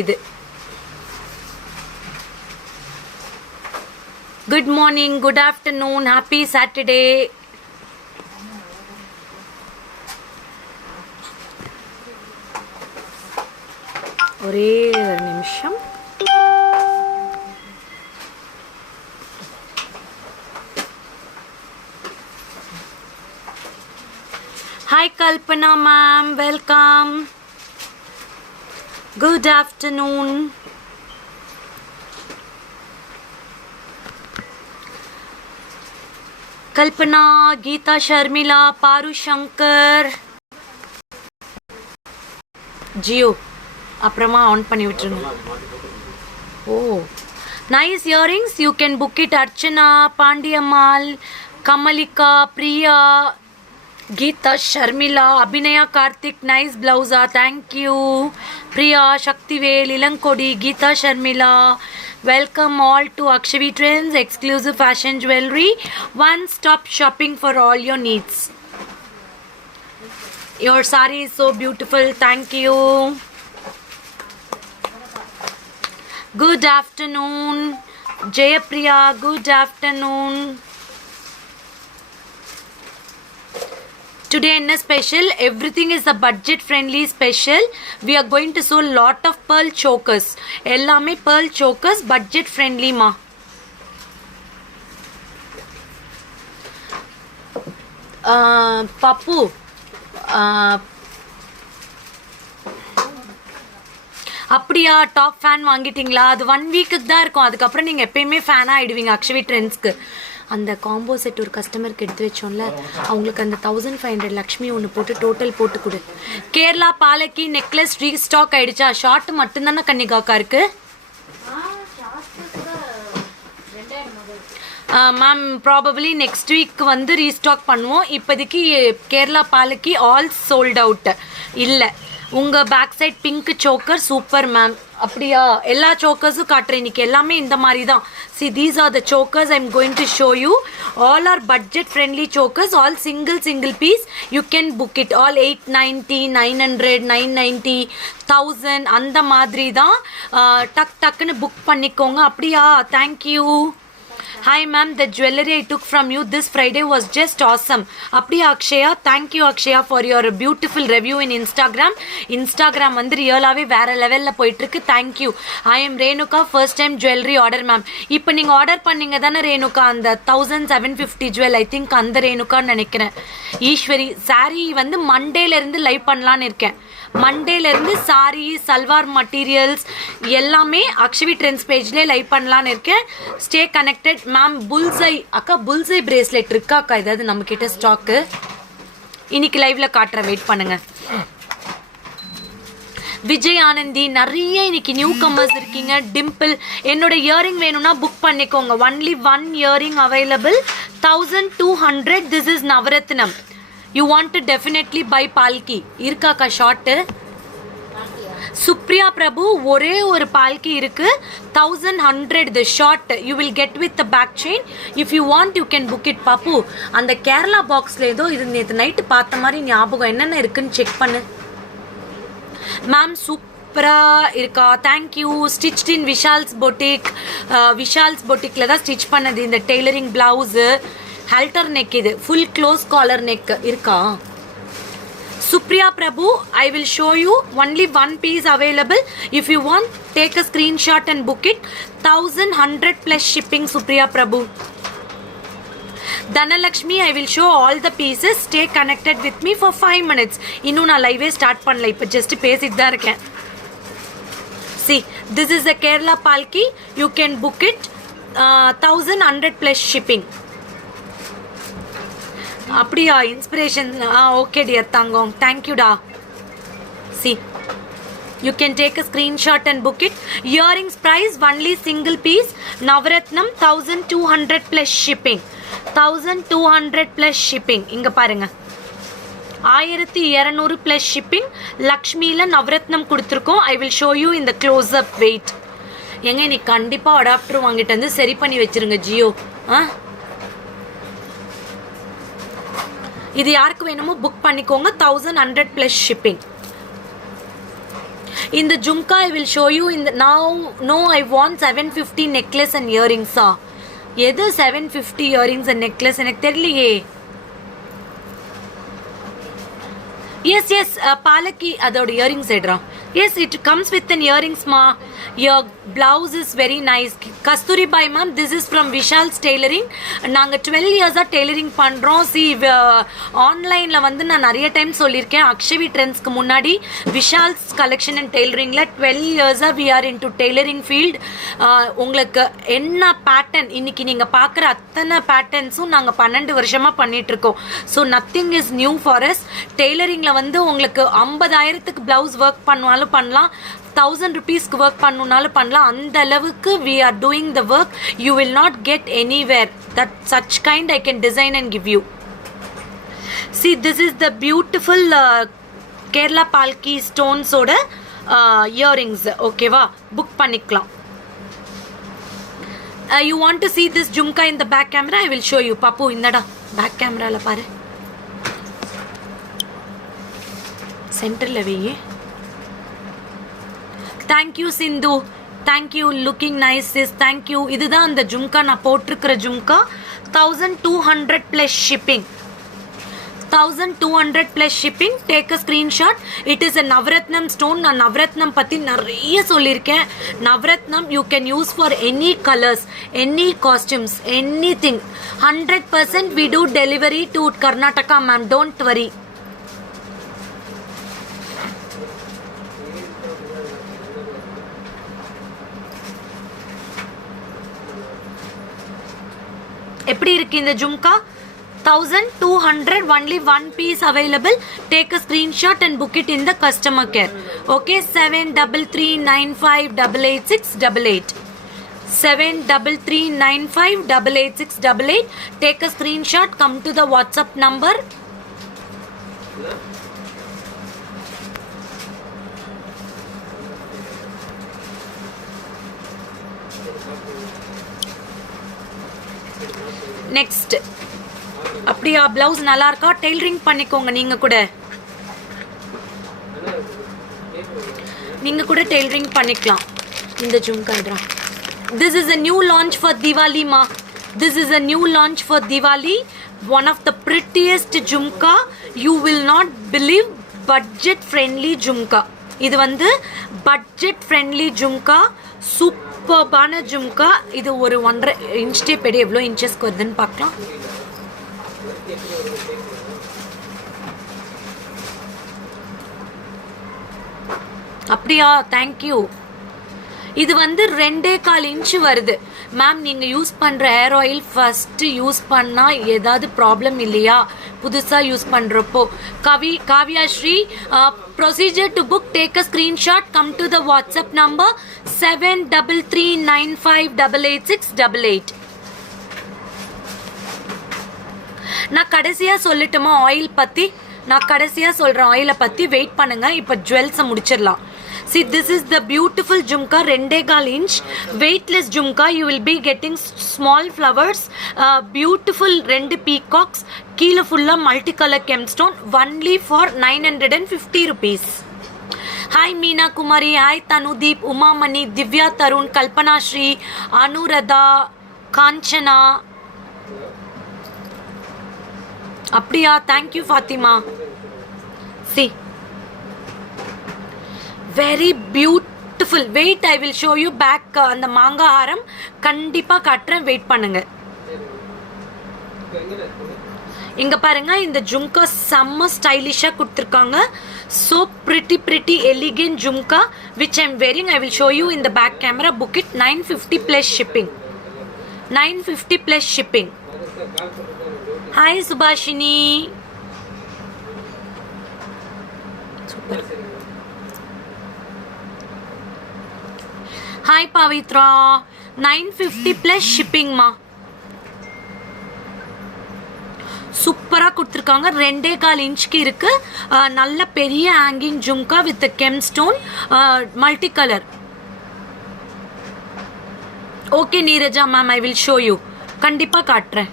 இது good morning, good afternoon, happy Saturday. ஒரே ஒரு நிமிஷம். Hi Kalpana ma'am, welcome. Good afternoon. Kalpana, Geeta, Sharmila, Paru Shankar. Jio, அப்புறமா on பண்ணி விட்டுருங்க. Oh, nice earrings. You can book it. Archana, Pandiammal, Kamalika, Priya, Geeta, Sharmila, Abhinaya, Karthik, nice blouse, thank you. Priya, Shaktivel, Ilankodi, Geeta, Sharmila, welcome all to Akshavi Trends, exclusive fashion jewelry, one-stop shopping for all your needs. Your saree is so beautiful, thank you. Good afternoon, Jayapriya, good afternoon. Today in a special, everything is a budget friendly special. We are going to show lot of pearl chokers. எல்லாமே pearl chokers, budget friendly ma. Papu, அப்படியா top fan வாங்கிட்டீங்களா? அது 1 வீக்குக்கு தான் இருக்கும். அதுக்கப்புறம் நீங்கள் எப்பயுமே ஃபேனாக ஆகிடுவீங்க அக்ஷவி ட்ரெண்ட்ஸ்க்கு. அந்த காம்போ செட் ஒரு கஸ்டமருக்கு எடுத்து வச்சோம்ல, அவங்களுக்கு அந்த 1500 லக்ஷ்மி ஒன்று போட்டு டோட்டல் போட்டு கொடு. கேரளா பாலக்கி நெக்லஸ் ரீஸ்டாக் ஆகிடுச்சா? ஷார்ட் மட்டும்தானே கன்னிகாக்கா இருக்குது மேம். ப்ராபப்ளி நெக்ஸ்ட் வீக் வந்து ரீஸ்டாக் பண்ணுவோம். இப்போதைக்கு Kerala palakka all sold out இல்லை. உங்கள் back side pink choker super ma'am. அப்படியா? எல்லா சோக்கர்ஸும் காட்டுறேன் இன்னைக்கு. எல்லாமே இந்த மாதிரி தான். See, these are the chokers I'm going to show you. All are budget friendly chokers, all single piece. You can book it all 890, 900, 990, 1000 அந்த மாதிரி தான். டக்குன்னு புக் பண்ணிக்கோங்க. அப்படியா? Thank you. Hi ma'am, the jewelry I took from you this Friday was just awesome. அப்படியா Akshaya? Thank you Akshaya for your beautiful review in Instagram வந்து ரியலாகவே வேறு லெவலில் போயிட்டுருக்கு. Thank you. I am Renuka, first time jewellery order ma'am. இப்போ நீங்கள் ஆர்டர் பண்ணீங்க தானே ரேணுகா? அந்த 1750 ஜுவல், ஐ திங்க் அந்த ரேணுகான்னு நினைக்கிறேன். ஈஸ்வரி, சாரீ வந்து மண்டேலேருந்து லைவ் பண்ணலான்னு இருக்கேன். மண்டேலேருந்து சாரீ, சல்வார் மெட்டீரியல்ஸ் எல்லாமே அக்ஷவி ட்ரெண்ட்ஸ் பேஜ்லேயே லைவ் பண்ணலான்னு இருக்கேன். Stay connected ma'am. புல்சை அக்கா, புல்சை பிரேஸ்லெட் இருக்காக்கா ஏதாவது நம்ம கிட்ட ஸ்டாக்கு? இன்னைக்கு லைவ்ல காட்டுறேன், வெயிட் பண்ணுங்க. விஜய் ஆனந்தி, நிறைய இன்னைக்கு நியூ கம்மர்ஸ் இருக்கீங்க. டிம்பிள், என்னோட இயரிங் வேணும்னா புக் பண்ணிக்கோங்க. Only 1 earring available, 1200. This is Navaratnam. You want to definitely buy பால்கி. இருக்காக்கா ஷார்ட்டு? சுப்ரியா பிரபு, ஒரே ஒரு பால்கி இருக்கு, 1100 the short. You will get with the back chain. If you want you can book it. பாப்பு, அந்த கேரளா பாக்ஸ்ல ஏதோ இது நேற்று நைட்டு பார்த்த மாதிரி ஞாபகம். என்னென்ன இருக்குன்னு செக் பண்ணு மேம். சூப்பரா இருக்கா? தேங்க்யூ. ஸ்டிச்ட் இன் விஷால்ஸ் பொட்டிக். விஷால்ஸ் பொட்டிக்ல தான் ஸ்டிச் பண்ணது இந்த டெய்லரிங் பிளவுஸு. ஹல்டர் நெக், இது ஃபுல் க்ளோஸ் காலர் நெக் இருக்கா? Supriya Prabhu, I will show you only 1 piece available. If you want, take a screenshot and book it. 1100 plus shipping, Supriya Prabhu. Dhanalakshmi, I will show all the pieces. Stay connected with me for 5 minutes. இன்னும் நான் லைவே start பண்ணல, இப்போ just பேசிட்டு தான் இருக்கேன். See, this is the Kerala Palki. You can book it. 1100 plus shipping. அப்படியா? இன்ஸ்பிரேஷன். Okay dear தங்கம், தேங்க்யூடா. சி, you can take a screenshot and book it. Earrings price only single piece. Navaratnam 1200 plus shipping. 1200 plus shipping. இங்கே பாருங்க, 1200 plus shipping. லக்ஷ்மியில் நவரத்னம் கொடுத்துருக்கோம். I will show you இந்த க்ளோஸ் அப் வெயிட். எங்க இன்னைக்கு கண்டிப்பாக அடாப்டர் வாங்கிட்டு வந்து சரி பண்ணி வச்சிருங்க ஜியோ. இது யாருக்கு வேணுமோ புக் பண்ணிக்கோங்க. 1100 plus shipping. In the jhumka I will show you in the now. No, I want 750 necklace and earrings. எது 750 earrings and necklace எனக்கு தெரியலையே. Yes, palaki அதோட earrings எடுறா. Yes, it comes with an earrings ma. Your blouse is very nice. Kasturi Bai ma'am, this is from Vishal's tailoring. நாங்க 12 years tailoring பண்றோம். See, ஆன்லைன்ல வந்து நான் நிறைய டைம் சொல்லிருக்கேன். அக்ஷவி ட்ரெண்ட்ஸ்க்கு முன்னாடி விஷால்ஸ் கலெக்ஷன் அண்ட் டெய்லரிங்ல 12 years we are into tailoring field. உங்களுக்கு என்ன பேட்டர்ன் இன்னைக்கு நீங்க பார்க்குற அத்தனை பேட்டர்ன்ஸும் நாங்க 12 வருஷமா பண்ணிட்டு இருக்கோம். So nothing is new for us. டெய்லரிங்ல வந்து உங்களுக்கு 50,000க்கு பிளவுஸ் ஒர்க் பண்ணுவாலும் பண்ணலாம், 1000 rupeesக்கு ஒர்க் பண்ணுனாலும் பண்ணலாம். அந்த அளவுக்கு we are doing the work. You will not get anywhere that such kind I can design and give you. See, this is the beautiful Kerala Palki stones oda earrings. Okay va, book பண்ணிக்கலாம். You want to see this jhumka in the back camera? I will show you. Papu indada back camera la paru. Center la veiye. Thank you Sindhu. Thank you, looking nice sis. Thank you. இதுதான் அந்த ஜும்கா நான் போட்டிருக்கிற jhumka. 1200 plus shipping. 1200 plus shipping. Take a screenshot. It is a Navratnam stone. நான் நவரத்னம் பத்தி நிறைய சொல்லியிருக்கேன். நவரத்னம் you can use for any colors, any costumes, anything. 100% we do delivery to Karnataka ma'am. Don't worry. எப்படி இருக்கு இந்த jhumka? 1200, only one piece available. Take a screenshot and book it in the customer care. Okay, 7339588688. 7339588688. Take a screenshot, come to the WhatsApp number. Next அப்படியா blouse நல்லா இருக்கா? Tailoring பண்ணிக்கோங்க. நீங்க கூட tailoring பண்ணிக்கலாம். இந்த jhumka this is a new launch for Diwali ma. This is a new launch for Diwali. One of the prettiest jhumka. You will not believe. Budget friendly jhumka. இது வந்து budget friendly jhumka. சூப்பர்பான ஜும்கா. இது ஒரு 1.5 inch tape எடு எவ்வளோ இன்ச்சஸ்க்கு வருதுன்னு பார்க்கலாம். அப்படியா, தேங்க்யூ. இது வந்து 2.25 inch வருது மேம். நீங்கள் யூஸ் பண்ணுற ஹேர் ஆயில் ஃபஸ்ட்டு யூஸ் பண்ணால் ஏதாவது ப்ராப்ளம் இல்லையா புதுசாக யூஸ் பண்ணுறப்போ? Kavya Sri, procedure to book, take a screenshot, come to the WhatsApp number 7339588688. நான் கடைசியாக சொல்லட்டுமா ஆயில் பற்றி? நான் கடைசியாக சொல்கிறேன் ஆயிலை பற்றி. வெயிட் பண்ணுங்கள், இப்போ ஜுவல்ஸை முடிச்சிடலாம். See, this is the beautiful jhumka, 2.25 inch weightless jhumka. You will be getting small flowers, beautiful 2 peacocks, கீழ ஃபுல்லா multicolor gemstone, only for 950 rupees. Hi Meena Kumari, hi Tanudeep, Umamani, Divya Tarun, Kalpana Shri, Anuradha, Kanchana. அப்படியா, thank you Fatima. See, very beautiful. Wait, I will show you back. அந்த மாங்கா ஆரம் கண்டிப்பா காட்டுறேன், wait பண்ணுங்க. இங்க பாருங்க, இந்த ஜும்கா செம்ம ஸ்டைலிஷா கொடுத்திருக்காங்க. so pretty elegant jhumka which I am wearing. I will show you in the back camera. Book it. 950 plus shipping. 950 plus shipping. Hi Subhashini. Super. Hi Pavitra. 950 plus shipping ma. சூப்பராக கொடுத்துருக்காங்க. 2.25 inchக்கு இருக்கு. நல்ல பெரிய hanging jhumka with gem stone, multi colour. Okay Neeraja ma'am, I will show you. கண்டிப்பாக காட்டுறேன்.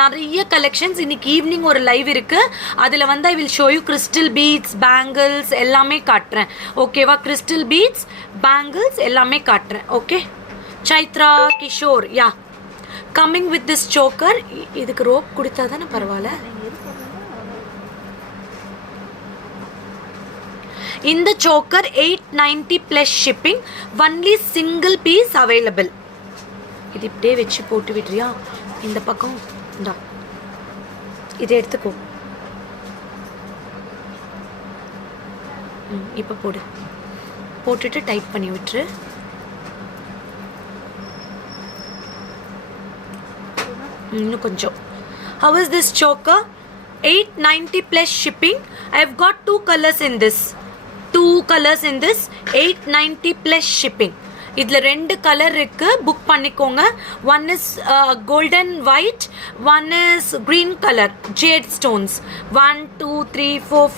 நிறைய collections. இன்னைக்கு evening ஒரு லைவ் இருக்கு, அதில் வந்து I will show you crystal beads, bangles எல்லாமே காட்டுறேன். ஓகேவா? கிறிஸ்டல் பீட்ஸ், பேங்கிள்ஸ் எல்லாமே காட்டுறேன். Okay Chaitra Kishore, ya coming with this choker. இதுக்கு ரோப் கொடுத்தா தானே பரவாயில்ல. இந்த choker 890 plus shipping, only single piece available. இது இப்படியே வச்சு போட்டு விடுறியா? இந்த பக்கம் இந்தா இதை எடுத்துக்கோ. இப்போ போடு, போட்டுட்டு டைட் பண்ணி விட்டுரு. இன்னும் கொஞ்சம். How is this choker? 890 plus shipping. I have got 2 colors in this. 2 colors in this. 890 plus shipping. இதில் 2 கலர் இருக்கு, புக் பண்ணிக்கோங்க. One is golden white, one is green colour jade stones. 1 2 3 4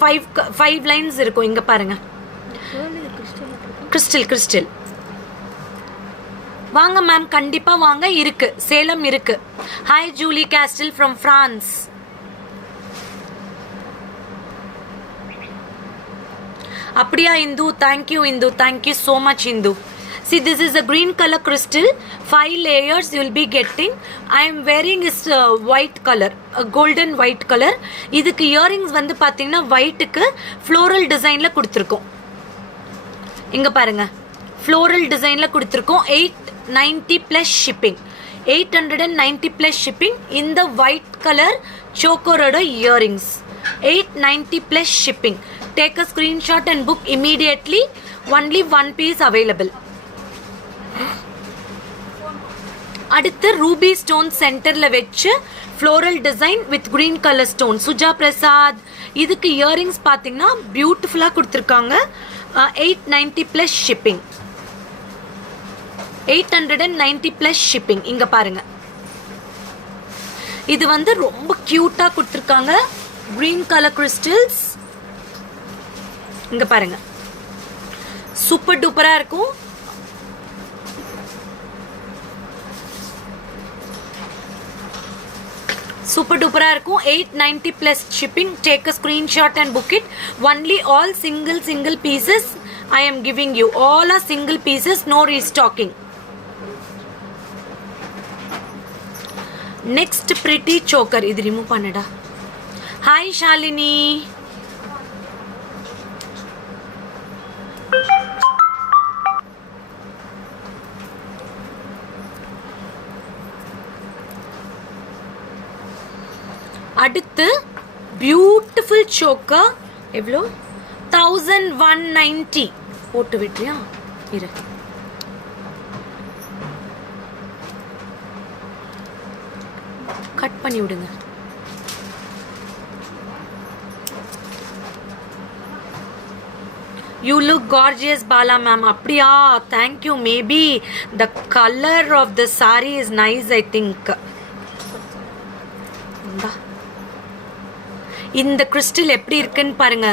5 lines இருக்கும். இங்க பாருங்க, கிறிஸ்டல். வாங்க ma'am, கண்டிப்பா வாங்க, இருக்கு, சேலம் இருக்கு. Hi Julie Castle from France. அப்படியா Indu? Thank you Indu, thank you so much Indu. See, this is a green color crystal, 5 layers you will be getting. I am wearing is white color, a golden white color. இதுக்கு earrings வந்து பாத்தீங்கன்னா ஒயிட்டுக்கு floral டிசைன்ல கொடுத்துருக்கோம். இங்க பாருங்க, floral டிசைன்ல கொடுத்துருக்கோம். 890 plus shipping, 890 plus shipping. இந்த ஒயிட் கலர் சோக்கரோட earrings 890 plus shipping. Take a screenshot and book immediately. Only 1 piece available. அடுத்து ரூபி ஸ்டோன் சென்டர்ல வச்சு floral design with green colour stone. Suja Prasad. இதுக்கு இயரிங்ஸ் பாத்தீங்கன்னா பியூட்டிஃபுல்லா கொடுத்துருக்காங்க. 890 plus shipping, 890 plus shipping. இங்க பாருங்க, இது வந்து ரொம்ப கியூட்டா கொடுத்துருக்காங்க. Green colour crystals. இங்க பாருங்க, சூப்பர் டூப்பரா இருக்கும். சூப்பர் டூப்பரா இருக்கும். 890 plus shipping. Take a screenshot and book it. Only all single pieces I am giving you. All are single pieces, no restocking. Next pretty choker. இது ரிமூவ் பண்ணுடா. Hi Shalini. அடுத்து beautiful choker. எவ்வளோ? 1190 போட்டு விட்டுறியா? இரு, cut பண்ணி விடுங்க. You look gorgeous, Bala ma'am. அப்படியா? Thank you. Maybe the color of the saree is nice, I think. இந்த கிறிஸ்டல் எப்படி இருக்குன்னு பாருங்க.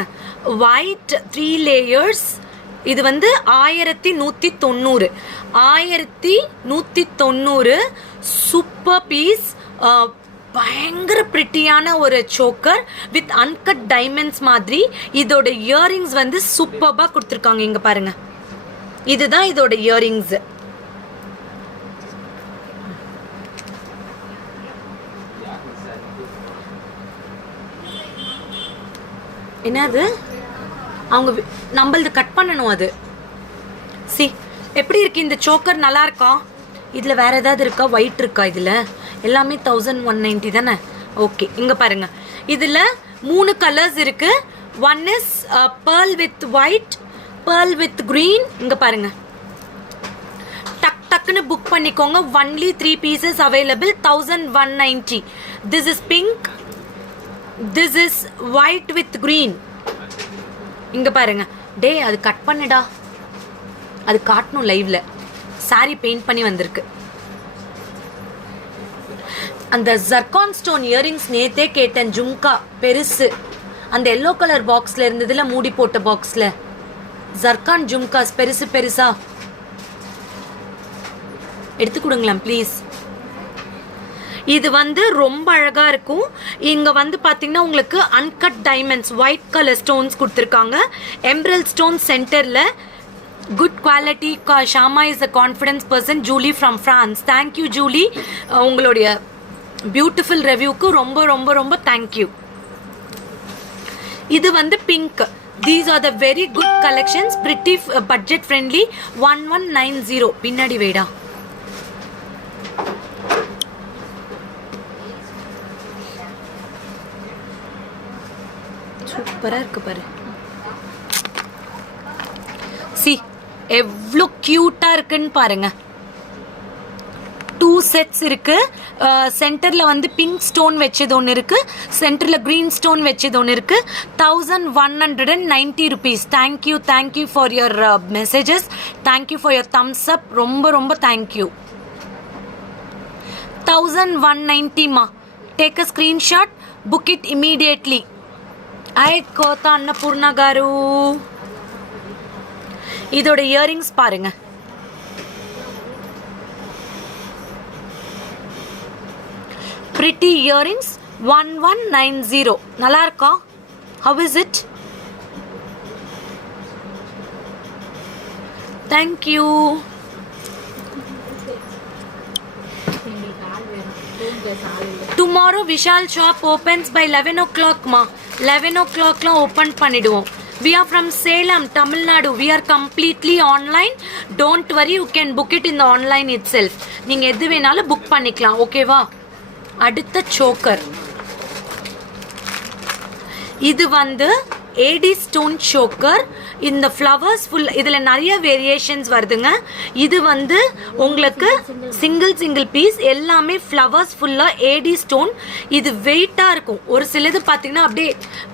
White 3 layers. இது வந்து 1190. 1190 சூப்பர் பீஸ். பயங்கர பிரிட்டியான ஒரு சோக்கர் வித் அன்கட் டைமண்ட்ஸ் மாதிரி. இதோட இயரிங்ஸ் வந்து சூப்பர்பா கொடுத்துருக்காங்க. இங்க பாருங்க, இதுதான் இதோட இயரிங்ஸ். என்னது? அவங்க நம்மளது கட் பண்ணணும். அது சி எப்படி இருக்கு இந்த சோக்கர்? நல்லா இருக்கா? இதுல வேற ஏதாவது இருக்கா? ஒயிட் இருக்கா? இதுல எல்லாமே 1190 தானே? ஓகே, இங்க பாருங்க, இதுல 3 கலர்ஸ் இருக்கு. One is pearl with white, pearl with green. இங்க பாருங்க, டக் டக்குன்னு புக் பண்ணிக்கோங்க. Only 3 pieces available. 1190. This is pink, this is white with green. இங்க பாருங்க. டே, அது கட் பண்ணுடா, அது காட்டணும் லைவ்ல. சாரி பெயிண்ட் பண்ணி வந்திருக்கு. அந்த ஜர்கான் ஸ்டோன் இயரிங்ஸ் நேத்தே கேட்டேன். ஜும்கா பெருசு, அந்த எல்லோ கலர் பாக்ஸ்ல இருந்ததுல, மூடி போட்ட பாக்ஸ்ல ஜர்கான் ஜும்காஸ் பெருசு பெருசா எடுத்து கொடுங்களேன் ப்ளீஸ். இது வந்து ரொம்ப அழகா இருக்கும். இங்க வந்து பாத்தீங்கன்னா உங்களுக்கு uncut diamonds white colour stones கொடுத்துருக்காங்க. எம்ப்ரல் ஸ்டோன் சென்டர்ல. Good quality. Shama is a confidence person. Julie from France. Thank you Julie, உங்களுடைய பியூட்டிஃபுல் ரிவ்யூக்கு ரொம்ப ரொம்ப ரொம்ப தேங்க்யூ. இது வந்து pink. These are the very good collections, pretty budget friendly. 1190. பின்னாடி வேடா. சூப்பரா இருக்கு பாரு. See, எவ்வளோ கியூட்டா இருக்குன்னு பாருங்க. 2 sets இருக்கு. சென்டர்ல வந்து பிங்க் ஸ்டோன் வச்சது ஒன்று இருக்கு, சென்டர்ல கிரீன் ஸ்டோன் வச்சது ஒன்று இருக்கு. 1190 rupees. Thank you thank you for your messages. Thank you for your thumbs up. ரொம்ப ரொம்ப தேங்க்யூ. 1190 மா. Take a screenshot, book it immediately. Hi Kotha Annapurna garu. இதோட இயரிங்ஸ் பாருங்க. Pretty earrings. 1190. நல்லா இருக்கா? How is it? Thank you. Tomorrow Vishal shop opens by 11 o'clock ma. 11 o'clock la open பண்ணிடுவோம். We are from Salem, Tamil Nadu. We are completely online. Don't worry, you can book it in the online itself. நீங்க எது வேணாலும் book பண்ணிக்கலாம். ஓகேவா? அடுத்த choker. இது வந்து ஏடி stone choker. இந்த ஃப்ளவர்ஸ் ஃபுல் இதில் நிறைய வேரியேஷன்ஸ் வருதுங்க. இது வந்து உங்களுக்கு சிங்கிள் பீஸ் எல்லாமே ஃப்ளவர்ஸ் ஃபுல்லாக ஏடி ஸ்டோன். இது வெயிட்டாக இருக்கும். ஒரு சிலது பார்த்தீங்கன்னா அப்படியே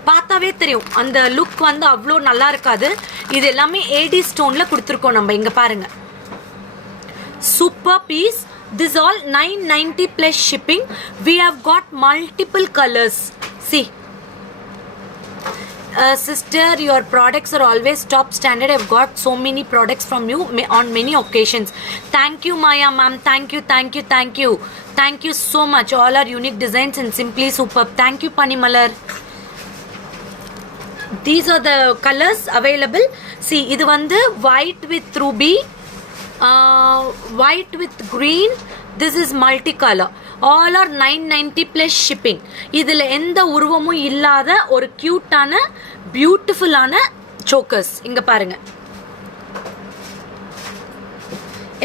பார்த்தாவே தெரியும், அந்த லுக் வந்து அவ்வளோ நல்லா இருக்காது. இது எல்லாமே ஏடி ஸ்டோனில் கொடுத்துருக்கோம் நம்ம. இங்கே பாருங்கள், super piece. This all 990 plus shipping. We have got multiple colors. See, sister, your products are always top standard. I've got so many products from you on many occasions. Thank you Maya ma'am. Thank you, thank you, thank you, thank you so much. All are unique designs and simply superb. Thank you Panimalar. These are the colors available. See, இது வந்து white with ruby, white with green. This is multicolor. All are 990 plus shipping. இதில் எந்த உருவமும் இல்லாத ஒரு கியூட்டான பியூட்டிஃபுல்லான chokers. இங்கே பாருங்க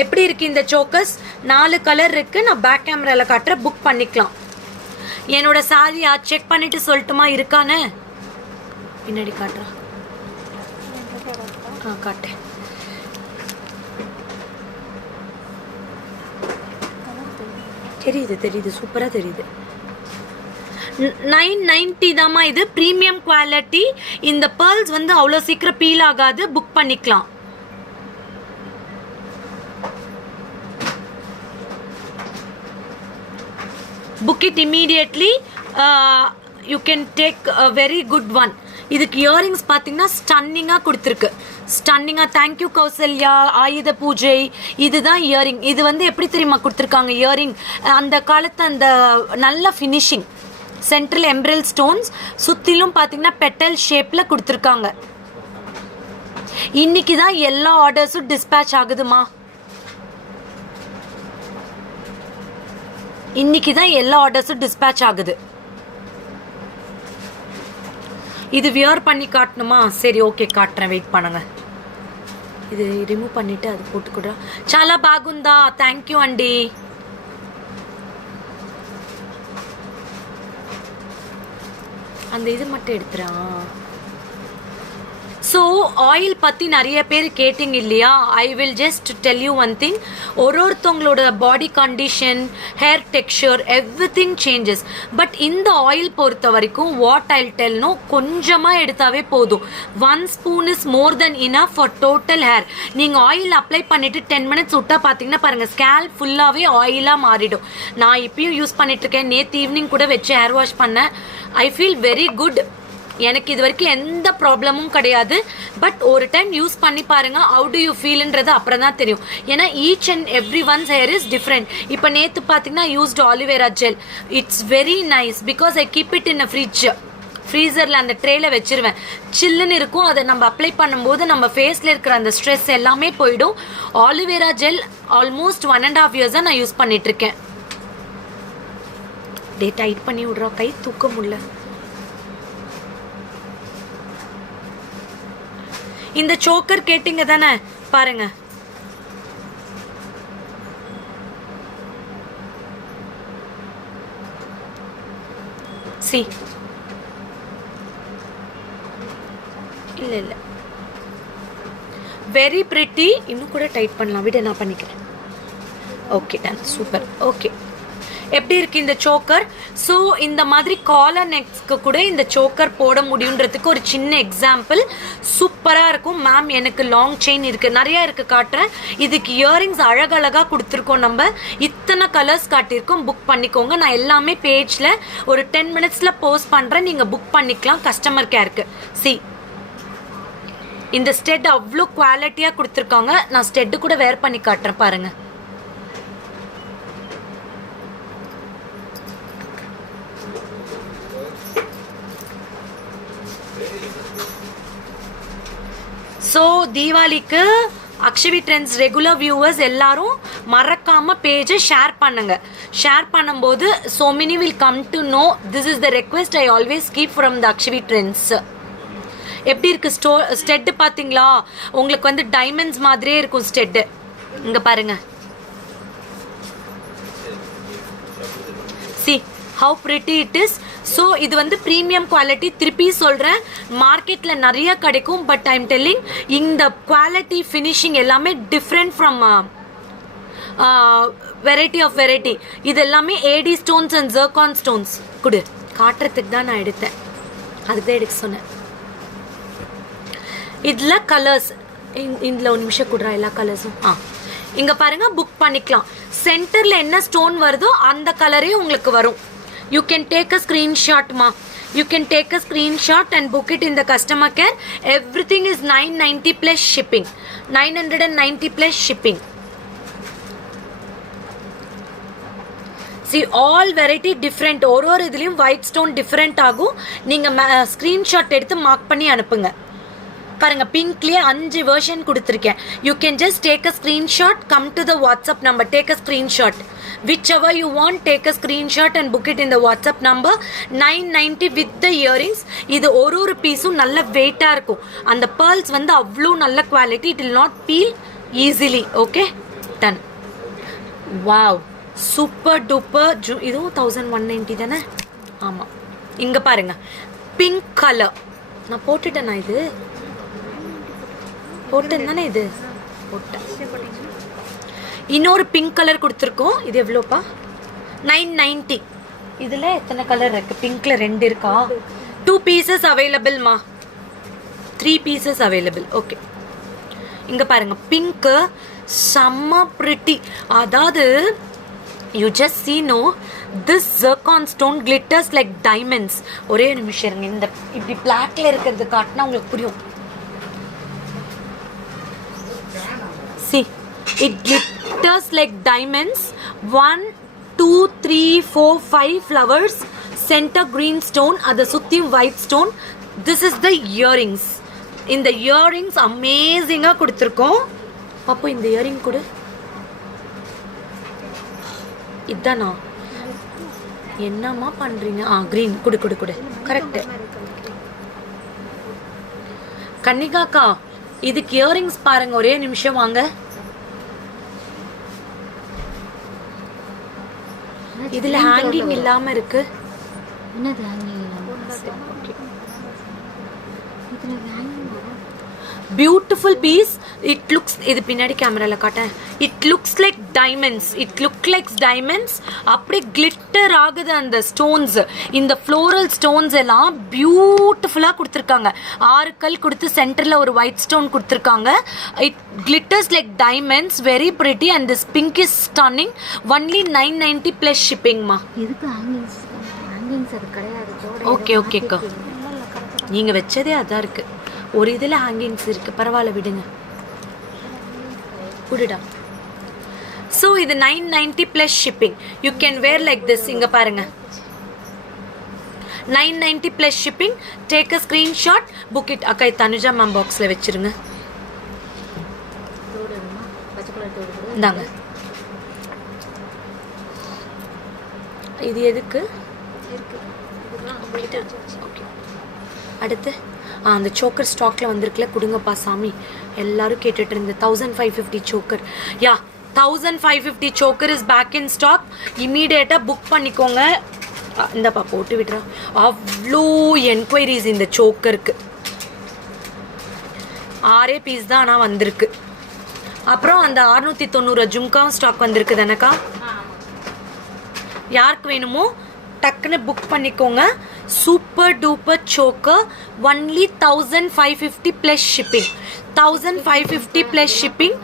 எப்படி இருக்கு இந்த சோக்கர்ஸ். 4 கலர் இருக்கு. நான் பேக் கேமராவில் காட்டுற, புக் பண்ணிக்கலாம். என்னோட சாரியா செக் பண்ணிட்டு சொல்லட்டுமா இருக்கான்னு? பின்னாடி காட்டுறா. காட்டேன். தெரியுது சூப்பராக தெரியுது. 990 தாம்மா. இது ப்ரீமியம் குவாலிட்டி. இந்த பேர்ல்ஸ் வந்து அவ்வளோ சீக்கிரம் பீல் ஆகாது. புக் பண்ணிக்கலாம். Book it immediately. You can take a very good one. இதுக்கு இயரிங்ஸ் பார்த்தீங்கன்னா ஸ்டன்னிங்காக கொடுத்துருக்கு. ஸ்டன்னிங்காக. தேங்க்யூ கௌசல்யா. ஆயுத பூஜை. இதுதான் இயரிங். இது வந்து எப்படி தெரியுமா கொடுத்துருக்காங்க இயரிங், அந்த காலத்து அந்த நல்ல ஃபினிஷிங். சென்ட்ரல் எம்ப்ரல் ஸ்டோன்ஸ், சுற்றிலும் பார்த்தீங்கன்னா பெட்டல் ஷேப்பில் கொடுத்துருக்காங்க. இன்னைக்கு தான் எல்லா ஆர்டர்ஸும் டிஸ்பேச் ஆகுதுமா. இன்னைக்கு தான் எல்லா ஆர்டர்ஸும் டிஸ்பேச் ஆகுது. இது வியர் பண்ணி காட்டணுமா? சரி ஓகே காட்டுறேன், வெயிட் பண்ணுங்க. இது ரிமூவ் பண்ணிட்டு அது போட்டுக்கூட. చాలా బాగుందా? థ్యాంక్ యూ అండి. அந்த இது மட்டும் எடுத்துறா. ஸோ ஆயில் பற்றி நிறைய பேர் கேட்டிங்க இல்லையா? I will just tell you one thing. ஒருத்தவங்களோட body condition, hair texture, everything changes. But இந்த ஆயில் பொறுத்த வரைக்கும் வாட் ஐ டெல்னோ, கொஞ்சமாக எடுத்தாவே போதும். 1 spoon is more than enough for total hair. நீங்கள் ஆயில் அப்ளை பண்ணிவிட்டு 10 மினிட்ஸ் விட்டால் பார்த்தீங்கன்னா பாருங்கள், ஸ்கேல்ப் ஃபுல்லாகவே ஆயிலாக மாறிடும். நான் இப்பயும் யூஸ் பண்ணிட்டுருக்கேன். நேற்று ஈவினிங் கூட வச்சு ஹேர் வாஷ் பண்ணேன். I feel very good. எனக்கு இது வரைக்கும் எந்த ப்ராப்ளமும் கிடையாது. பட் ஒரு டைம் யூஸ் பண்ணி பாருங்க, ஹவு டு யூ ஃபீல்ன்றது அப்புறம் தான் தெரியும். ஏன்னா each and every once hair is different. இப்போ நேற்று பார்த்தீங்கன்னா used aloe vera gel. It's very nice because I keep it in a fridge. ஃப்ரீசரில் அந்த ட்ரேயில் வச்சிருவேன். சில்லுன்னு இருக்கும். அதை நம்ம அப்ளை பண்ணும்போது நம்ம ஃபேஸில் இருக்கிற அந்த ஸ்ட்ரெஸ் எல்லாமே போயிடும். ஆலிவேரா ஜெல் ஆல்மோஸ்ட் 1.5 years நான் யூஸ் பண்ணிகிட்ருக்கேன். டே டைட் பண்ணி விட்றோம், கை தூக்க முடியல. இந்த சோக்கர் கேட்டிங்க தானே, பாருங்க. சி இல்ல வெரி பிரிட்டி. இன்னும் கூட டைட் பண்ணலாம், விட நான் பண்ணிக்கிறேன். Okay done, super. ஓகே, எப்படி இருக்கு இந்த சோக்கர்? ஸோ இந்த மாதிரி காலர் நெக்ஸ்க்கு கூட இந்த சோக்கர் போட முடியுன்றதுக்கு ஒரு சின்ன எக்ஸாம்பிள். சூப்பராக இருக்கும். மேம் எனக்கு லாங் செயின் இருக்குது, நிறையா இருக்குது, காட்டுறேன். இதுக்கு இயரிங்ஸ் அழகழகாக கொடுத்துருக்கோம். நம்ம இத்தனை கலர்ஸ் காட்டியிருக்கோம். புக் பண்ணிக்கோங்க. நான் எல்லாமே பேஜில் ஒரு 10 minutes போஸ்ட் பண்ணுறேன். நீங்கள் புக் பண்ணிக்கலாம் கஸ்டமர் கேருக்கு. சி இந்த ஸ்டெட் அவ்வளோ குவாலிட்டியாக கொடுத்துருக்காங்க. நான் ஸ்டெட்டு கூட வேர் பண்ணி காட்டுறேன் பாருங்கள். ஸோ தீபாவளிக்கு அக்ஷவி ட்ரெண்ட்ஸ் ரெகுலர் வியூவர்ஸ் எல்லாரும் மறக்காமல் பேஜை ஷேர் பண்ணுங்கள். ஷேர் பண்ணும்போது so many will come to know. This is the request I always keep from the Akshavi trends. எப்படி இருக்குது ஸ்டெட்டு பார்த்தீங்களா? உங்களுக்கு வந்து டைமண்ட்ஸ் மாதிரியே இருக்கும் ஸ்டெட்டு. இங்கே பாருங்கள். See how pretty it is. So இது வந்து ப்ரீமியம் குவாலிட்டி. திருப்பி சொல்கிறேன், மார்க்கெட்டில் நிறைய கிடைக்கும். பட் ஐம் டெல்லிங், இந்த குவாலிட்டி ஃபினிஷிங் எல்லாமே different from variety of variety. இது எல்லாமே AD stones and zircon stones. குடு காட்டுறதுக்கு தான் நான் எடுத்தேன், அதுக்கு தான் எடுக்க சொன்னேன். இதில் கலர்ஸ், இதில் ஒரு நிமிஷம் கொடுறா எல்லா கலர்ஸும். இங்கே பாருங்கள், புக் பண்ணிக்கலாம். சென்டரில் என்ன ஸ்டோன் வருதோ அந்த கலரே உங்களுக்கு வரும். You can take a screenshot ma. You can take a screenshot and book it in the customer care. Everything is 990 plus shipping. 990 plus shipping. See all variety different. ஒரு இதுலயும் white stone different ஆகும். நீங்க screenshot எடுத்து mark பண்ணி அனுப்புங்க. பாருங்க, பிங்க்லயே 5 version கொடுத்துருக்கேன். You can just take a screenshot, come to the WhatsApp number, take a screenshot. whichever you want, take a screenshot and book it in the WhatsApp number. 990 with the earrings. இது ஒரு பீஸும் நல்ல வெயிட்டாக இருக்கும். அந்த pearls வந்து அவ்வளோ நல்ல quality. it will not peel easily. okay, done. wow, super duper. இதுவும் 1190 தானே? ஆமாம். இங்கே பாருங்க, பிங்க் கலர். நான் போட்டுட்டேண்ணா, இது போட்டேன் தானே? இது போட்டேன். இன்னொரு பிங்க் கலர் கொடுத்துருக்கோம். இது எவ்வளோப்பா? 990. இதில் எத்தனை கலர் இருக்குது? பிங்க்கில் 2 இருக்கா? 2 pieces அவைலபிள்மா. 3 pieces available. ஓகே, இங்கே பாருங்கள், பிங்க்கு செம்ம ப்ரிட்டி. அதாவது you just see no, this zircon stone glitters like diamonds. ஒரே நிமிஷம் இருங்க, இந்த இப்படி பிளாக்ல இருக்கிறது காட்டினா உங்களுக்கு புரியும். see, it glitters like diamonds. 1 2 3 4 5 flowers, center green stone, அதை சுத்தியும் white stone. this is the earrings. இந்த earrings அமேசிங்கா கொடுத்துருக்கோம். அப்போ இந்த இயரிங் கொடு. இதானா? என்னம்மா பண்றீங்க? கிரீன் குடு குடு குடு. கரெக்ட் கன்னிகாக்கா. இதுக்கு இயரிங்ஸ் பாருங்க, ஒரே நிமிஷம் வாங்க. இதுல ஹேங்கிங் இல்லாம இருக்கு. என்னது ஹேங்கிங் இல்லாம? Beautiful piece. இட் லுக்ஸ், இது பின்னாடி கேமரால காட்டேன். It looks like diamonds. It look like diamonds. அப்படியே கிளிட்டர் ஆகுது அந்த ஸ்டோன்ஸ். இந்த ஃப்ளோரல் ஸ்டோன்ஸ் எல்லாம் பியூட்டிஃபுல்லாக கொடுத்துருக்காங்க. 6 கல் கொடுத்து சென்டரில் ஒரு ஒயிட் ஸ்டோன் கொடுத்துருக்காங்க. It glitters like diamonds. Very pretty and this pink is stunning. Only 990 plus ஷிப்பிங்மா. இதுக்கு ஹேங்கிங்ஸ் அது கிடையாது. ஓகே ஓகேக்கா. நீங்கள் வச்சதே அதான் இருக்குது. ஒரு இதில் ஹேங்கிங்ஸ் இருக்குது, பரவாயில்ல விடுங்க, குடுடா. ஸோ இது 990 plus shipping. You can wear like this. இங்கே பாருங்கள், 990 plus shipping. Take a screenshot, book it. அக்கா தனுஜா மேம் பாக்ஸில் வச்சுருங்க. இந்தாங்க. இது எதுக்கு? ஓகே. அடுத்து அந்த சோக்கர் ஸ்டாக்ல வந்திருக்குல, கொடுங்கப்பா சாமி. எல்லாரும் கேட்டுட்டு இருந்த 1550 choker. Ya, 1550 choker is back in stock. இமீடியட்டாக புக் பண்ணிக்கோங்க. இந்தப்பா போட்டு விடுறா. அவ்வளோ என்கொயரிஸ் இந்த சோக்கருக்கு. 6 பீஸ் தான் ஆனால் வந்திருக்கு. அப்புறம் அந்த 690 ஜும்காவும் ஸ்டாக் வந்திருக்கு தானக்கா. யாருக்கு வேணுமோ டக்குன்னு புக் பண்ணிக்கோங்க. Super duper choker. Only 1550 plus shipping. 1550 plus shipping.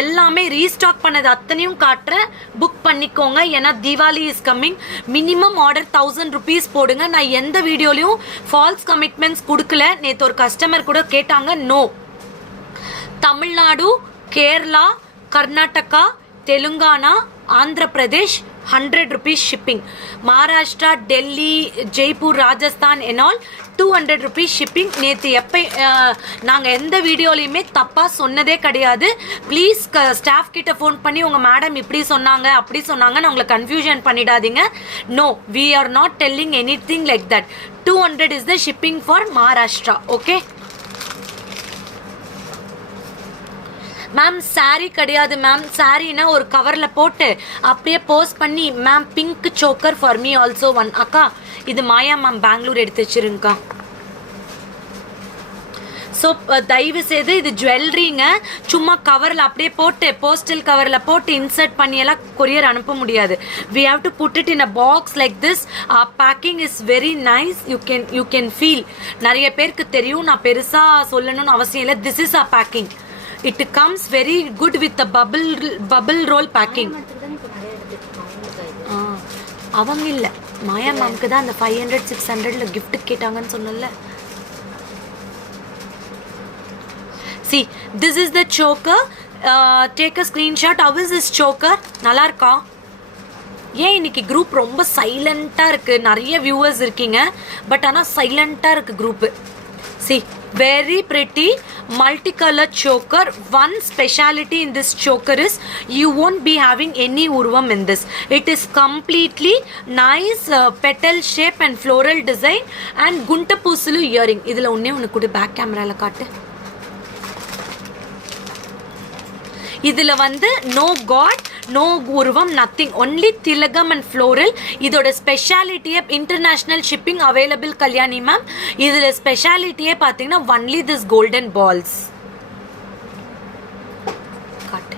எல்லாமே ரீஸ்டாக் பண்ணது அத்தனையும் காட்டுறேன். புக் பண்ணிக்கோங்க. ஏன்னா Deepavali is coming. Minimum order 1000 rupees போடுங்க. நான் எந்த வீடியோலையும் ஃபால்ஸ் கமிட்மெண்ட்ஸ் கொடுக்கல. நேற்று ஒரு கஸ்டமர் கூட கேட்டாங்க. No. Tamil Nadu, Kerala, Karnataka, Telangana, Andhra Pradesh 100 rupees shipping. Maharashtra, Delhi, Jaipur, Rajasthan and all 200 rupees shipping. நேற்று எப்போ நாங்கள் எந்த வீடியோலையுமே தப்பாக சொன்னதே கிடையாது. ப்ளீஸ் ஸ்டாஃப் கிட்ட ஃபோன் பண்ணி உங்கள் மேடம் இப்படி சொன்னாங்க அப்படி சொன்னாங்கன்னு உங்களை கன்ஃபியூஷன் பண்ணிடாதீங்க. No, we are not telling anything like that. 200 is the shipping for Maharashtra. Okay ma'am. Sorry கிடையாது மேம். சாரீனா ஒரு கவரில் போட்டு அப்படியே போஸ்ட் பண்ணி ma'am pink choker for me also one. அக்கா இது மாயா மேம் பெங்களூர் எடுத்து வச்சிருங்கக்கா. ஸோ தயவு செய்து இது ஜுவல்லரிங்க. சும்மா கவரில் அப்படியே போட்டு போஸ்டல் கவரில் போட்டு இன்சர்ட் பண்ணியெல்லாம் கொரியர் அனுப்ப முடியாது. We have to put it in a box like this. Packing is very nice. You can feel. நிறைய பேருக்கு தெரியும், நான் பெருசாக சொல்லணும்னு அவசியம் இல்லை. This is a packing. It comes very good with the bubble roll packing. அவங்க இல்லை, மாயா மேம்க்கு தான் அந்த 500-600 கிஃப்ட் கேட்டாங்கன்னு சொன்னல. See, this is the choker. Take a screenshot. How is this choker? நல்லா இருக்கா? ஏன் இன்னைக்கு குரூப் ரொம்ப சைலண்ட்டாக இருக்குது? நிறைய வியூவர்ஸ் இருக்கீங்க, பட் ஆனால் சைலண்ட்டாக இருக்குது group. See, very pretty multicolor choker. One speciality in this choker is you won't be having any urvam in this. It is completely nice petal shape and floral design and gunta pusulu earring. idhula onne onu kudu back camera la kaatu. இதுல வந்து no god, no உருவம், nothing. Only திலகம் and floral. இதோட ஸ்பெஷாலிட்டியே international shipping available Kalyani ma'am. இதில் ஸ்பெஷாலிட்டியே பார்த்தீங்கன்னா only this golden balls. காட்டு.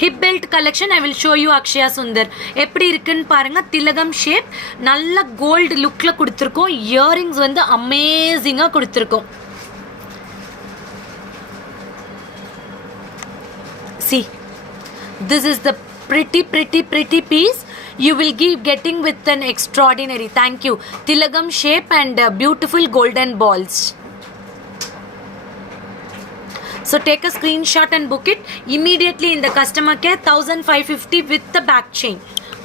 Hip belt collection I will show you Akshaya Sundar. எப்படி இருக்குன்னு பாருங்க. திலகம் ஷேப், நல்ல கோல்டு லுக்கில் கொடுத்துருக்கோம். இயரிங்ஸ் வந்து அமேசிங்காக கொடுத்துருக்கோம். See, this is the pretty piece. You will give getting with an extraordinary. Thank you. Tilagam shape and beautiful golden balls. So take a screenshot and book it immediately in the customer care. 1550 with the back chain.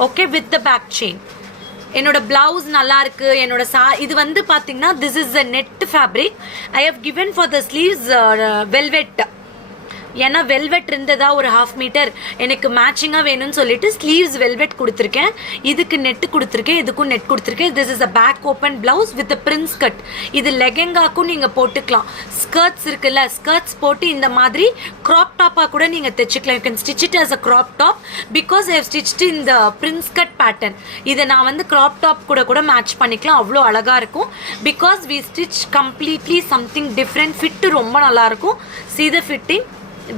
Okay, with the back chain. என்னோட blouse நல்லா இருக்கு. என்னோட இது வந்து பாத்தீங்கன்னா this is a net fabric. I have given for the sleeves velvet. ஏன்னா velvet இருந்ததா ஒரு 1/2 மீட்டர் எனக்கு மேட்சிங்காக வேணும்னு சொல்லிட்டு ஸ்லீவ்ஸ் வெல்வெட் கொடுத்துருக்கேன். இதுக்கு நெட்டு கொடுத்துருக்கேன், இதுக்கும் நெட் கொடுத்துருக்கேன். This is a back open blouse with prince cut. இது லெகெங்காக்கும் நீங்கள் போட்டுக்கலாம். ஸ்கர்ட்ஸ் இருக்குல்ல, ஸ்கர்ட்ஸ் போட்டு இந்த மாதிரி க்ராப் டாப்பாக கூட நீங்கள் தைச்சிக்கலாம். You can stitch it as a crop top because I have stitched in the prince cut pattern. இதை நான் வந்து க்ராப் டாப் கூட மேட்ச் பண்ணிக்கலாம். அவ்வளோ அழகாக இருக்கும். Because we stitch completely something different. Fit ரொம்ப நல்லாயிருக்கும். see the fitting.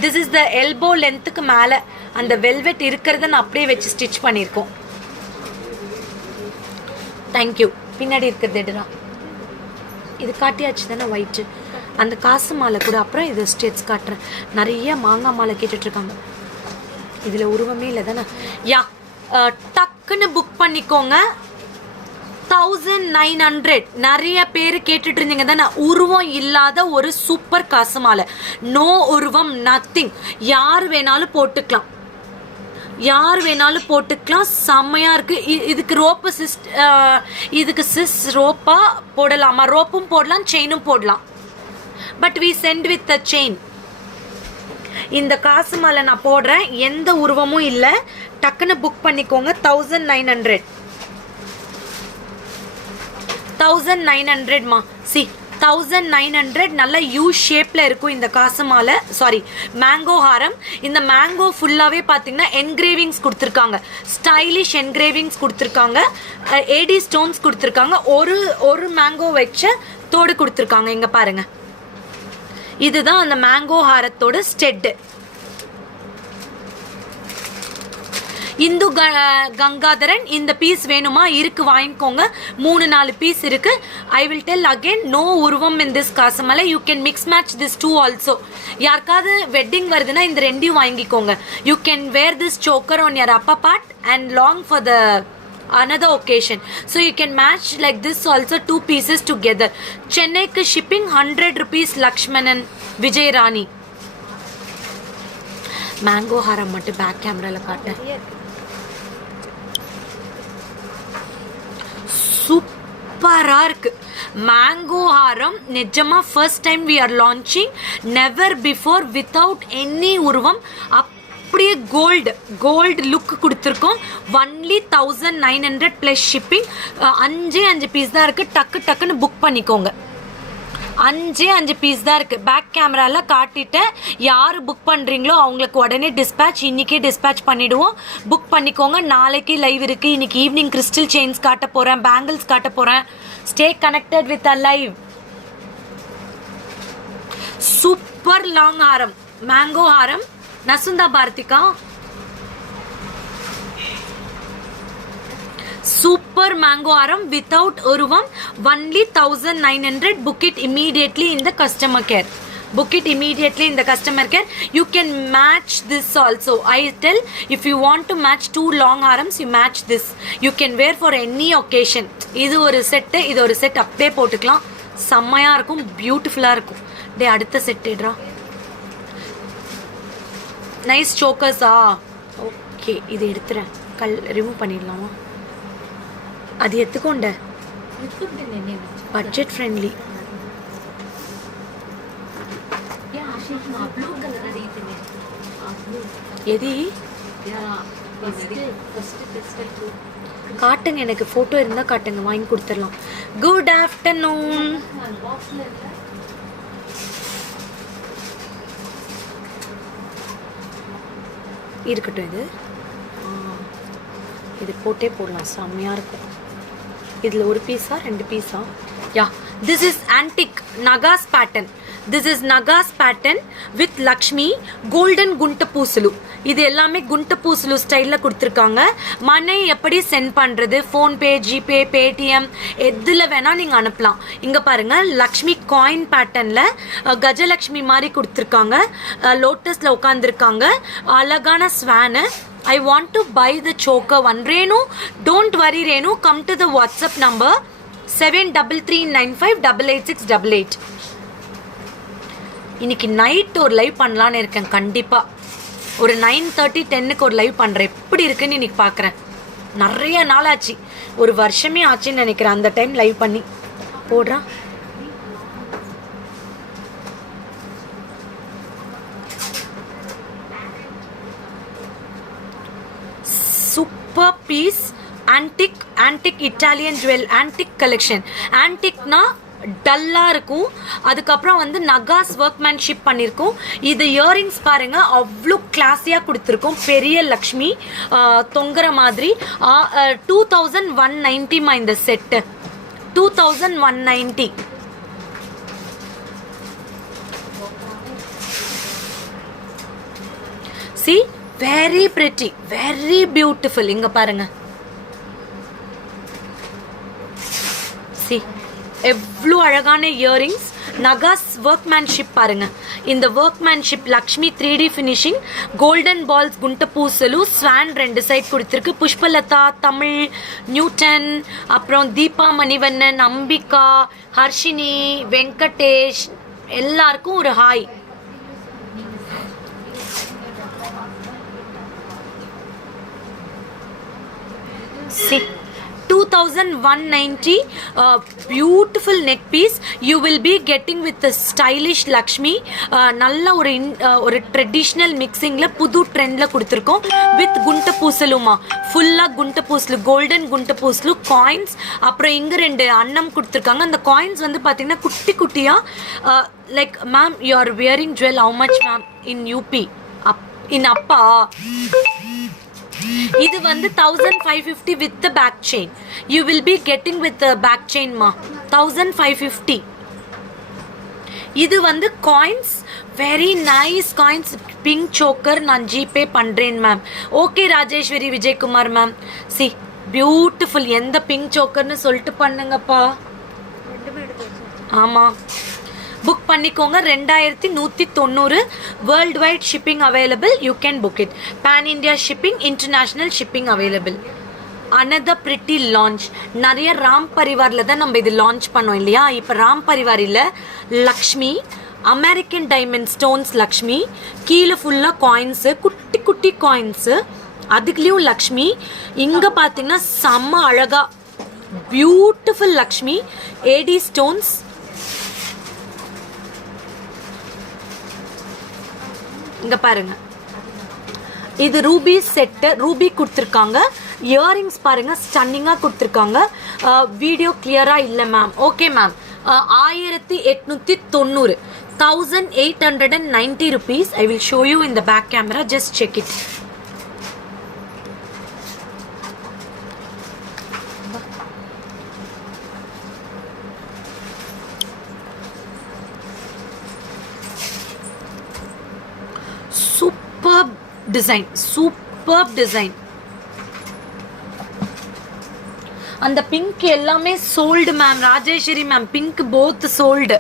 This is the elbow lengthக்கு மேலே அந்த வெல்வெட் இருக்கிறத நான் அப்படியே வச்சு ஸ்டிச் பண்ணியிருக்கோம். தேங்க்யூ. பின்னாடி இருக்கிறது எடுறா. இது காட்டியாச்சு தானே ஒயிட்டு. அந்த காசு மாலை கூட அப்புறம் இது ஸ்டெட்ஸ் காட்டுறேன். நிறைய மாங்காய் மாலை கேட்டுட்ருக்காங்க. இதில் உருவமே இல்லை தானே. யா, டக் டக்குன்னு புக் பண்ணிக்கோங்க. 1900. நிறைய பேர் கேட்டுட்டு இருந்தீங்க தானே, உருவம் இல்லாத ஒரு சூப்பர் காசு மாலை. நோ உருவம், நத்திங். யார் வேணாலும் போட்டுக்கலாம், யார் வேணாலும் போட்டுக்கலாம். செம்மையா இருக்கு. இதுக்கு ரோப்பு இதுக்கு ரோப்பா போடலாமா? ரோப்பும் போடலாம், செயினும் போடலாம். But we send with the chain. இந்த காசு மாலை நான் போடுறேன், எந்த உருவமும் இல்லை. டக்குன்னு புக் பண்ணிக்கோங்க. 1900. 1900 மா. சி 1900. நல்ல யூ ஷேப்ல இருக்கும் இந்த காசு மாலை. சாரி, மேங்கோ ஹாரம். இந்த மேங்கோ ஃபுல்லாவே பாத்தீங்கன்னா என்கிரேவிங்ஸ் கொடுத்துருக்காங்க, ஸ்டைலிஷ் என்கிரேவிங்ஸ் கொடுத்துருக்காங்க, ஏடி ஸ்டோன்ஸ் கொடுத்துருக்காங்க. ஒரு மேங்கோ வச்ச தோடு கொடுத்துருக்காங்க. இங்க பாருங்க, இதுதான் அந்த மேங்கோ ஹாரத்தோட ஸ்டெட். இந்து கங்காதரன், இந்த பீஸ் வேணுமா? இருக்கு, வாங்கிக்கோங்க. 3-4 பீஸ் இருக்கு. I will tell again, no உருவம் இன் திஸ் காசு மாலை. You can mix match this too also. யாருக்காவது வெட்டிங் வருதுன்னா இந்த ரெண்டையும் வாங்கிக்கோங்க. You can wear this choker on your upper part and long for the another occasion. So you can match like this also, 2 pieces together. Chennai ku shipping 100 rupees. Lakshmanan, Vijay Rani. Mango haram mattu back camera la kaata. சூப்பரா இருக்கு mango ஹாரம். நிஜமா first time we are launching, never before, without any உருவம். அப்படியே gold look கொடுத்துருக்கோம். Only 1900 plus shipping. 5 piece தான் இருக்குது. டக்குன்னு book பண்ணிக்கோங்க. 5 பீஸ் தான் இருக்குது. பேக் கேமராவில் காட்டிட்டு யார் புக் பண்ணுறீங்களோ அவங்களுக்கு உடனே டிஸ்பேட்ச், இன்றைக்கே டிஸ்பேட்ச் பண்ணிவிடுவோம். புக் பண்ணிக்கோங்க. நாளைக்கு லைவ் இருக்குது. இன்றைக்கி ஈவினிங் கிறிஸ்டல் செயின்ஸ் காட்ட போகிறேன், பேங்கிள்ஸ் காட்ட போகிறேன். Stay connected with a live. Super long Haram, mango Haram. நசுந்தா பார்த்திகா, super mango Haram without உருவம். Only 1900. Book it immediately in the customer care. book it immediately in the customer care. You can match this also. I tell, if you want to match 2 long harams, you match this. You can wear for any occasion. இது ஒரு set, இது ஒரு set அப்படியே போட்டுக்கலாம். செம்மையா இருக்கும், பியூட்டிஃபுல்லா இருக்கும். டே அடுத்த செட் எடுறா. நைஸ் சோக்கர்ஸா. ஓகே, இது எடுத்துறேன். ரிமூவ் பண்ணிடலாமா? அது எத்துக்கொண்ட பட்ஜெட் ஃப்ரெண்ட்லி. எதி காட்டுங்க, எனக்கு போட்டோ இருந்தா காட்டுங்க, வாங்கி கொடுத்துடலாம். Good afternoon. இருக்கட்டும், இது போட்டே போடலாம், செம்மையா இருக்கும். இதுல ஒரு பீஸா 2 பீஸா? யா, this is antique Nagas pattern. This is Nagas pattern with Lakshmi golden gunta பூசலு. இது எல்லாமே குண்ட பூசலு ஸ்டைல்ல கொடுத்துருக்காங்க. மணி எப்படி சென்ட் பண்றது? ஃபோன்பே, ஜிபே, பேடிஎம் எதுல வேணா நீங்க அனுப்பலாம். இங்க பாருங்க, லக்ஷ்மி காயின் பேட்டர்ன்ல கஜலக்ஷ்மி மாதிரி கொடுத்துருக்காங்க. லோட்டஸ்ல உட்காந்துருக்காங்க. அழகான ஸ்வானு. I want to buy the choker one. Renu, don't worry Renu, come to the WhatsApp number 7339588688. இன்னைக்கு நைட் ஒரு லைவ் பண்ணலான்னு இருக்கேன். கண்டிப்பா ஒரு 9:30 10க்கு ஒரு லைவ் பண்றேன். எப்படி இருக்குன்னு இன்னைக்கு பாக்குறேன். நிறைய நாள் ஆச்சு, ஒரு வருஷமே ஆச்சுன்னு நினைக்கிறேன் அந்த டைம் லைவ் பண்ணி. போடுறான் super piece, antique Italian jewel, antique collection. Antiqueனா டல்லா இருக்கும். அதுக்கப்புறம் வந்து நகாஸ் ஒர்க்மேன்ஷிப் பண்ணியிருக்கோம். இது இயரிங்ஸ் பாருங்க, அவ்வளோ கிளாஸியாக கொடுத்துருக்கோம். பெரிய லக்ஷ்மி தொங்குற மாதிரி. 2190 இந்த set. 2190. See, very pretty, very beautiful. இங்க பாருங்க, see எவ்வளோ அழகான இயரிங்ஸ். நகாஸ் ஒர்க்மேன்ஷிப் பாருங்க. இந்த workmanship Lakshmi 3D finishing, golden balls குண்ட பூசலு, ஸ்வான் 2 சைட் கொடுத்துருக்கு. புஷ்பலதா, தமிழ், நியூட்டன், அப்புறம் தீபா மணிவண்ணன், அம்பிகா, ஹர்ஷினி, வெங்கடேஷ் எல்லாருக்கும் ஒரு hi. See, 2190 beautiful neck piece. You will be getting with the stylish Lakshmi. நல்ல ஒரு ட்ரெடிஷ்னல் மிக்சிங்ல புது ட்ரெண்ட்ல கொடுத்துருக்கோம். வித் குண்ட பூசலுமா, ஃபுல்லா குண்ட பூசலு, கோல்டன் குண்ட பூசலு, காயின்ஸ். அப்புறம் இங்க 2 அன்னம் கொடுத்துருக்காங்க. அந்த காயின்ஸ் வந்து பாத்தீங்கன்னா குட்டி குட்டியா. Like ma'am, you are wearing jewel how much ma'am in UP? இன் அப்பா இது வந்து 1550 with the back chain. You will be getting with the back chain ma 1550. இது வந்து coins, very nice coins. pink choker நான் ஜிபே பண்றேன் ma'am. Okay Rajeshwari Vijayakumar ma'am. see beautiful. எந்த pink சோக்கர்னு சொல்லிட்டு பண்ணுங்கப்பா. ஆமா, புக் பண்ணிக்கோங்க. 2190 world wide shipping available. You can book it. Pan India shipping, international shipping available. Another pretty launch. நிறைய ராம் பரிவாரில் தான் நம்ம இது லான்ச் பண்ணோம் இல்லையா? இப்போ ராம் பரிவாரில் Lakshmi, American diamond stones Lakshmi, கீழே ஃபுல்லாக காயின்ஸு, குட்டி குட்டி காயின்ஸு, அதுக்குலேயும் லக்ஷ்மி. இங்கே பார்த்தீங்கன்னா செம்ம அழகா பியூட்டிஃபுல் லக்ஷ்மி, ஏடி ஸ்டோன்ஸ். இங்க பாருங்க, இது ரூபி செட்டு, ரூபி கொடுத்துருக்காங்க. இயரிங்ஸ் பாருங்க, ஸ்டன்னிங்கா கொடுத்துருக்காங்க. வீடியோ கிளியரா இல்லை ma'am. Okay ma'am. 1890, 1890 rupees. I will show you in the back camera. Just check it. Superb design, superb design. அந்த பிங்க் எல்லாமே sold ma'am. Rajeshwari ma'am, pink both sold.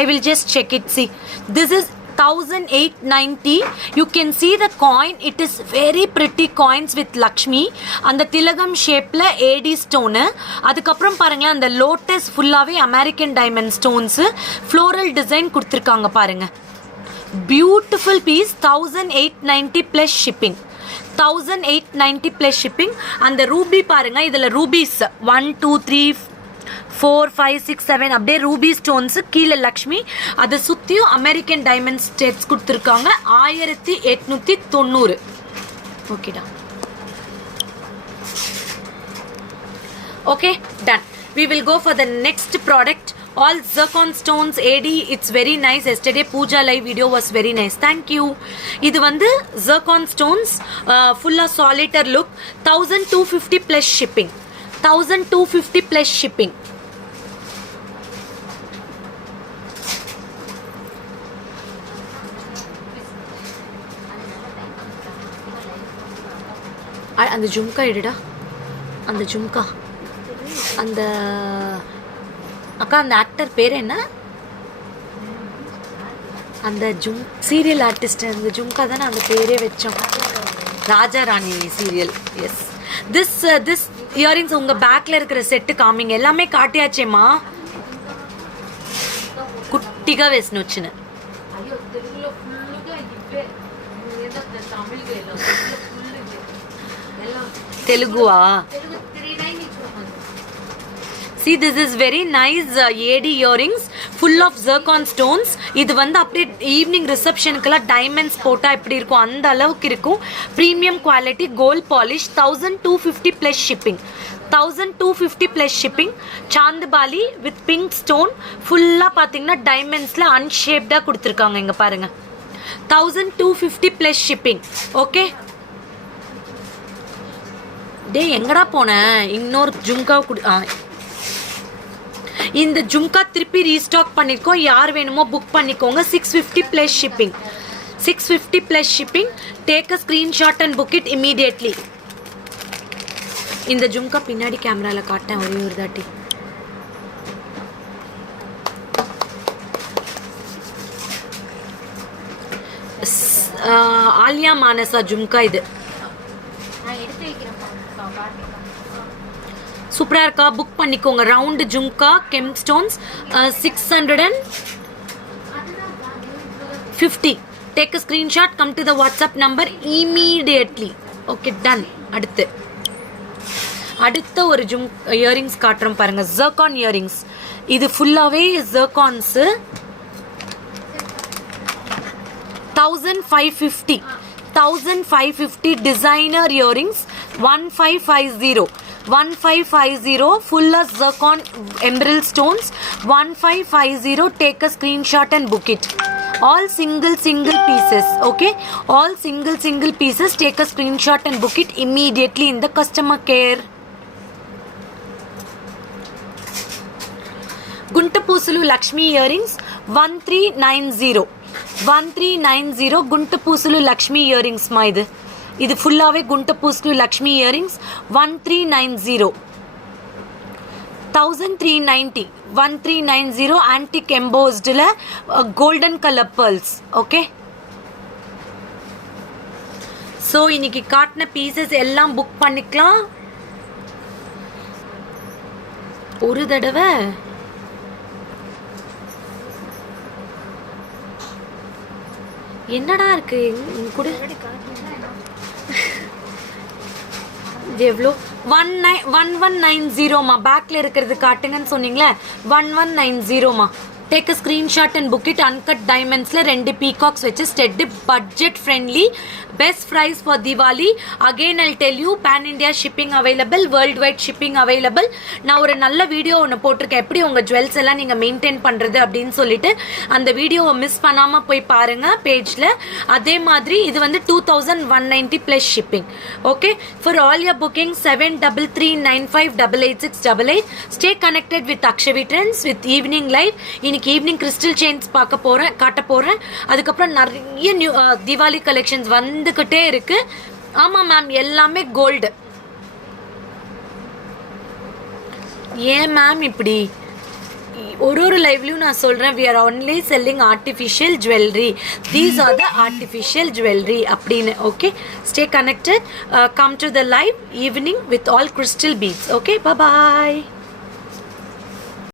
I will just check it. See, this is 1890. You can see the coin. It is very pretty coins with Lakshmi. அந்த திலகம் ஷேப்ல ஏடி stone. அதுக்கப்புறம் பாருங்களேன், அந்த lotus ஃபுல்லாவே American diamond stones, floral design கொடுத்துருக்காங்க பாருங்க. Beautiful piece. 1890 plus shipping. 1890 plus shipping. அந்த ரூபி பாருங்க, இதுல ரூபீஸ் 1 2 3 4 5 6 7 அப்படியே ரூபி ஸ்டோன்ஸ். கீழே லக்ஷ்மி, அதை சுத்தியும் அமெரிக்கன் டைமண்ட் ஸ்டெட்ஸ் கொடுத்துருக்காங்க. 1890. ஓகேடா. Okay, done. We will go for the next product. All zircon stones, AD. It's very nice. Yesterday Pooja live video was very nice. Thank you. இது வந்து zircon stones, full of solitaire look. 1250 plus shipping. 1250 plus shipping. அந்த ஜும்கா எடுடா, அந்த ஜும்கா. அந்த அக்கா, அந்த actor பேர் என்ன? அந்த சீரியல் ஆர்டிஸ்ட், அந்த ஜும்கா தானே அந்த பேரே வச்சோம். Raja Rani serial. S. This earrings உங்க பேக்ல இருக்கிற செட்டு காமிங்க. எல்லாமே காட்டியாச்சேம்மா. குட்டிగా వేసిన వచ్చిన తెలుగువా? See, this is very nice AD earrings, full of zircon stones. இது வந்து அப்படியே ஈவினிங் ரிசப்ஷனுக்கெல்லாம் டைமண்ட்ஸ் போட்டால் எப்படி இருக்கும் அந்த அளவுக்கு இருக்கும். Premium quality, gold polish. 1250 plus shipping. 1250 plus shipping. சாந்துபாலி வித் பிங்க் ஸ்டோன். ஃபுல்லாக பார்த்தீங்கன்னா டைமண்ட்ஸில் அன்ஷேப்டாக கொடுத்துருக்காங்க. இங்கே பாருங்கள். 1250 plus shipping. ஓகே. டே எங்கடா போனேன்? இன்னொரு ஜும்கா இந்த ஜும்கா திருப்பி ரீஸ்டாக் பண்ணிருக்கோம். யார் வேணுமோ புக் பண்ணிக்கோங்க. 650 plus shipping. 650 plus shipping. Take a screenshot and book it immediately. இந்த ஜும்கா பின்னாடி கேமரால காட்டேன் ஒரே ஒரு தாட்டி. ஆலியா மானசா ஜும்கா இது நான் எடுத்து வைக்கிறேன் பாருங்க. சூப்பராக இருக்கா, புக் பண்ணிக்கோங்க. Round jhumka gem stones 650. Take a screenshot, come to the WhatsApp number immediately. Okay done. அடுத்த ஒரு இயரிங்ஸ் காட்டுறோம் பாருங்க, ஜர்கான் இயரிங்ஸ். இது ஃபுல்லாகவே ஜர்கான்ஸு. 1550 designer earrings. 1550 full of zircon emerald stones. 1550. Take a screenshot and book it. All single pieces. Okay, all single pieces. Take a screenshot and book it immediately in the customer care. Guntapusulu Lakshmi earrings. 1390 Guntapusulu Lakshmi earrings ma இது ஃபுல்லாகவே குண்டபூஸ்லு Lakshmi earrings. 1390. 1390 antique எம்போஸ்டில் golden colour pearls. Okay, so இன்னைக்கு காட்டின pieces எல்லாம் book பண்ணிக்கலாம். ஒரு தடவை என்னடா இருக்கு கூட எவ்வளோ 1190மா. பேக்கில் இருக்கிறது காட்டுங்கன்னு சொன்னீங்களே, 1190மா. Take a screenshot and book it. Uncut டைமண்ட்ஸில் 2 பீகாக்ஸ் வச்சு ஸ்டெட்டு, budget friendly, best price for Diwali. Again I'll tell you, pan India shipping available, worldwide shipping available. நான் ஒரு நல்ல வீடியோ ஒன்று போட்டிருக்கேன், எப்படி உங்கள் ஜுவல்ஸ் எல்லாம் நீங்கள் மெயின்டைன் பண்ணுறது அப்படின்னு சொல்லிட்டு. அந்த வீடியோவை மிஸ் பண்ணாமல் போய் பாருங்கள் பேஜில். அதே மாதிரி இது வந்து 2190 plus shipping. Okay, for all your booking 7339588688. Stay connected with Akshavi trends with evening live. இன்னைக்கு ஈவினிங் கிறிஸ்டல் செயின்ஸ் காட்ட போகிறேன். அதுக்கப்புறம் நிறைய நியூ தீபாவளி கலெக்ஷன்ஸ் வந்துக்கிட்டே இருக்கு. ஆமாம் மேம், எல்லாமே கோல்டு. ஏன் மேம் இப்படி? ஒரு லைவ்லையும் நான் சொல்கிறேன், we are only selling artificial jewelry. These are the artificial jewelry அப்படின்னு. Okay, stay connected. Come to the live evening with all crystal beads. Okay, bye bye.